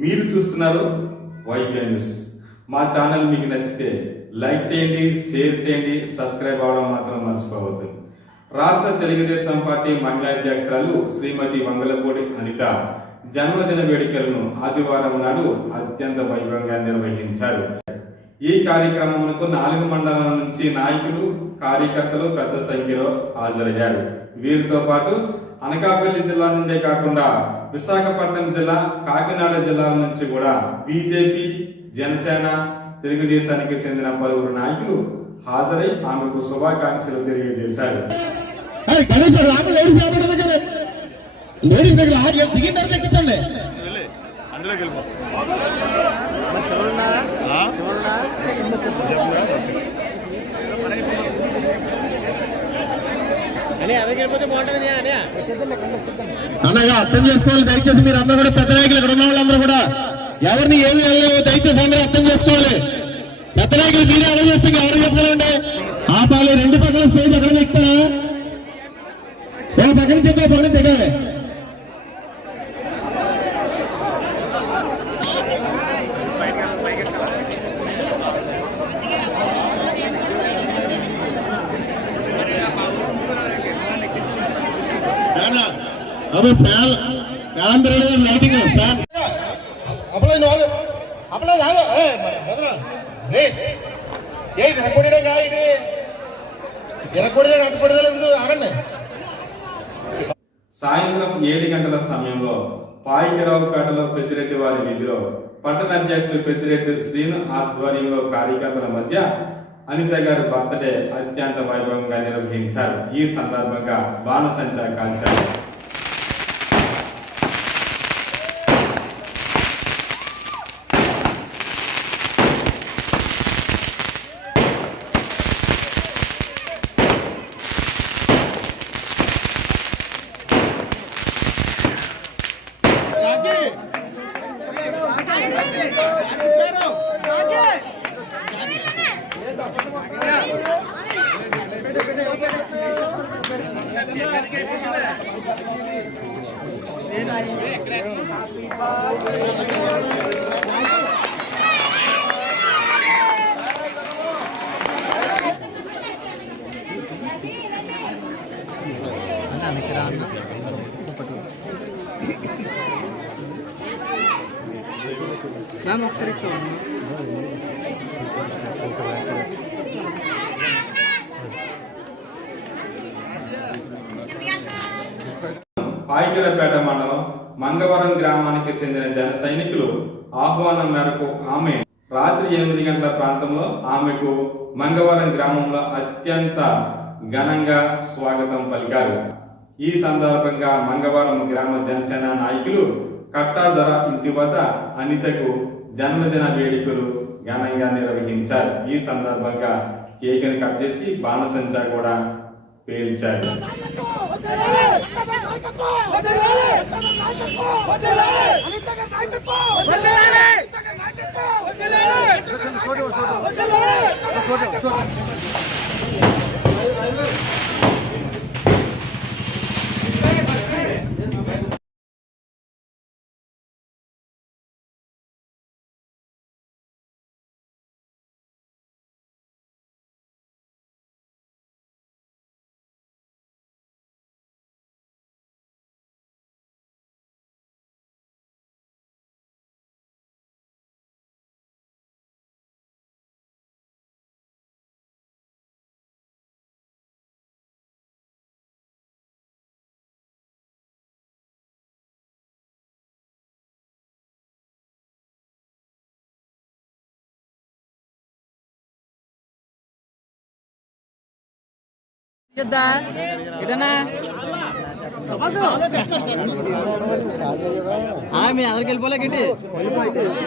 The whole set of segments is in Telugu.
మీరు చూస్తున్నారు వైబిఎన్ న్యూస్. మా ఛానల్ మీకు నచ్చితే లైక్ చేయండి, షేర్ చేయండి, సబ్స్క్రైబ్ అవ్వడం మాత్రం మర్చిపోవద్దు. రాష్ట్ర తెలుగుదేశం పార్టీ మహిళా అధ్యక్షురాలు శ్రీమతి వంగలపూడి అనిత జన్మదిన వేడుకలను ఆదివారం నాడు అత్యంత వైభవంగా నిర్వహించారు. ఈ కార్యక్రమంలో 4 మండలాల నుంచి నాయకులు, కార్యకర్తలు పెద్ద సంఖ్యలో హాజరయ్యారు. వీరితో పాటు అనకాపల్లి జిల్లా నుండే కాకుండా విశాఖపట్నం జిల్లా, కాకినాడ జిల్లాల నుంచి కూడా బీజేపీ, జనసేన, తెలుగుదేశానికి చెందిన పలువురు నాయకులు హాజరై ఆమెకు శుభాకాంక్షలు తెలియజేశారు. అన్నగా అర్థం చేసుకోవాలి. దయచేసి మీరు అందరూ కూడా పెద్ద నాయకులు ఇక్కడ ఉన్న వాళ్ళందరూ కూడా ఎవరిని ఏమి వెళ్ళలేవు. దయచేసి అందరూ అర్థం చేసుకోవాలి. పెద్ద నాయకులు మీరే అర్థం చేస్తే ఎవరు చెప్పాలంటే ఆపాలి. 2 పక్కల స్పేస్ ఎక్కడ ఎక్కుతారా? ఒక పక్కన చెప్పే పక్కన దిగాలి. अब फैन फैन बरले लाइटिंग फैन अपना जाओ अपना जाओ ए मदरा रेस ये रेकॉर्डिंग का ఇది రెకార్డింగ్ అంత పడదలేదు ఆగండి. సాయంత్రం 7 గంటల సమయంలో పాయికరావుపేటలో పెద్దిరెడ్డి వారి వీధిలో పట్టణ అధ్యక్షులు పెద్దిరెడ్డి శ్రీను ఆధ్వర్యంలో కార్యకర్తల మధ్య అనిత గారి బర్త్డే అత్యంత వైభవంగా నిర్వహించారు. ఈ సందర్భంగా బాణసంచా కాల్చారు. ఒకసారి చూడండి. పాయికరపేట మండలం మంగవరం గ్రామానికి చెందిన జన సైనికులు ఆహ్వానం మేరకు ఆమె రాత్రి 8 గంటల ప్రాంతంలో ఆమెకు మంగవరం గ్రామంలో అత్యంత ఘనంగా స్వాగతం పలికారు. ఈ సందర్భంగా మంగవరం గ్రామ జనసేన నాయకులు కట్టాధర ఇంటి వద్ద అనితకు జన్మదిన వేడుకలు ఘనంగా నిర్వహించారు. ఈ సందర్భంగా కేక్ని కట్ చేసి బాణసంచా కూడా పేల్చారు. మీ అందరికి వెళ్ళిపోలే గిట్టి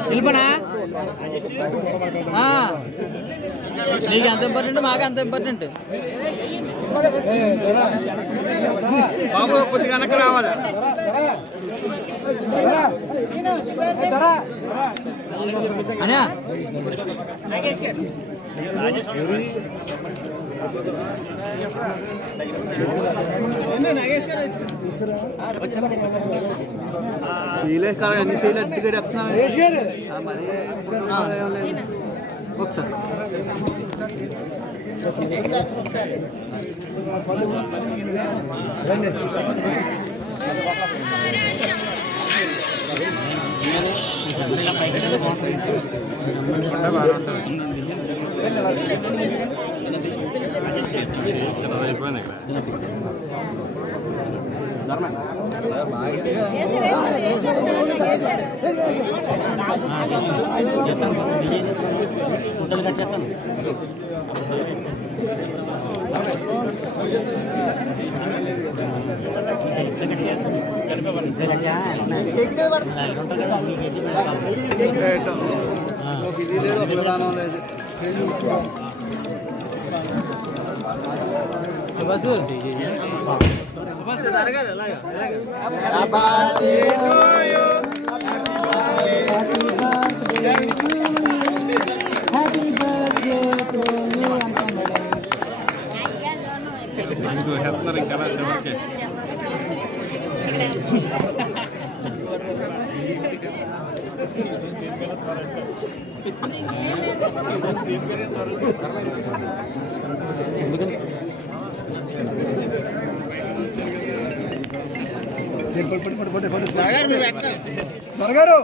వెళ్ళిపోనా? నీకు ఎంత ఇంపార్టెంట్, మాకు అంత ఇంపార్టెంట్. బాబు కొద్దిగా వెనక్కి రావాలి. అనే ఒకసారి దొరగారు